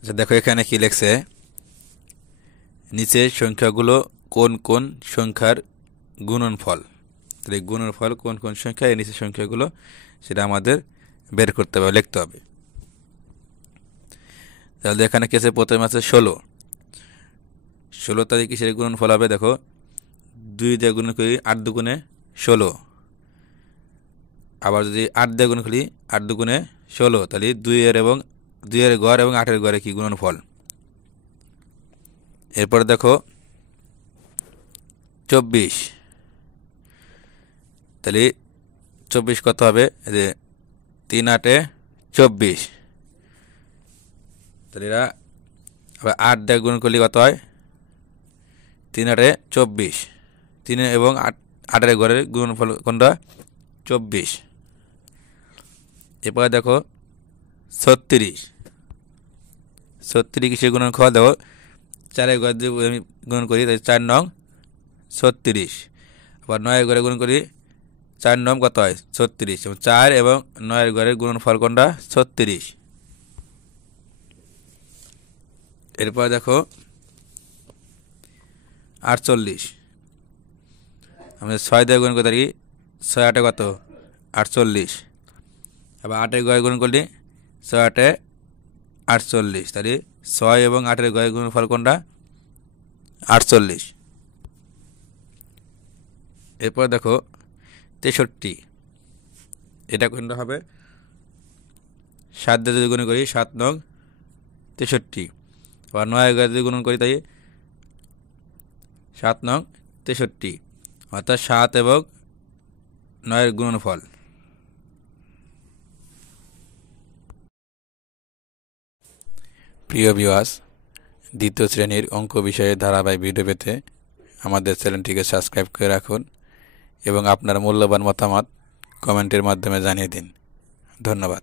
আচ্ছা দেখো এখানে কি লেখছে, নিচের সংখ্যাগুলো কোন কোন সংখ্যার গুণনফল। তাহলে গুণনফল কোন কোন সংখ্যা, এই নিচের সংখ্যাগুলো সেটা আমাদের বের করতে হবে, লিখতে হবে। তাহলে এখানে কি আছে, প্রথমে আছে 16। 16 তারিখ কিসের গুণনফল হবে, দেখো 2 দিয়ে গুণ করি 8 দুগুণে 16। আবার যদি 8 দিয়ে গুণ করি 8 দুগুণে 16, তাহলে 2 এর গড় এবং 8 এর গড়ে কি গুণনফল। এরপরে দেখো 24। তাহলে 24 কত হবে, এই যে 3 8 24। তাহলে এরা আবার 8 দিয়ে গুণ করলে কত হয়, 3 8 24। 3 এবং 8 এর ঘরের গুণফল কোনটা, 24। এরপরে দেখো 36। 36 কিসের গুণনফল, দেখো 4 এর ঘর দিয়ে আমি গুণ করি, তাই 4 নং 36। আবার 9 এর ঘরে গুণ করি, 4 নং কত হয় 36, এবং 4 এবং 9 এর ঘরের গুণনফল কোনটা, 36। এরপর দেখো 48। আমরা 6 দিয়ে গুণ করতে পারি, 6 8 কত 48। আবার 8 এর ঘরে গুণ করলে 6 8 48, তাহলে 6 এবং 8 এর ঘরে গুণনফল কোনটা, 48। এরপর দেখো 63। এটা কোনটা হবে, 7 দিয়ে যদি গুণ করি 7 নং 63। আবার 9 এর ঘরে যদি গুণ করি, তাই 7 নং 63, অর্থাৎ 7 এবং 9 এর গুণনফল। প্রিয় ভিউয়ার্স, দ্বিতীয় শ্রেণীর অঙ্ক বিষয়ে ধারাবাহিক ভিডিও পেতে আমাদের চ্যানেলটিকে সাবস্ক্রাইব করে রাখুন এবং আপনার মূল্যবান মতামত কমেন্টের মাধ্যমে জানিয়ে দিন। ধন্যবাদ।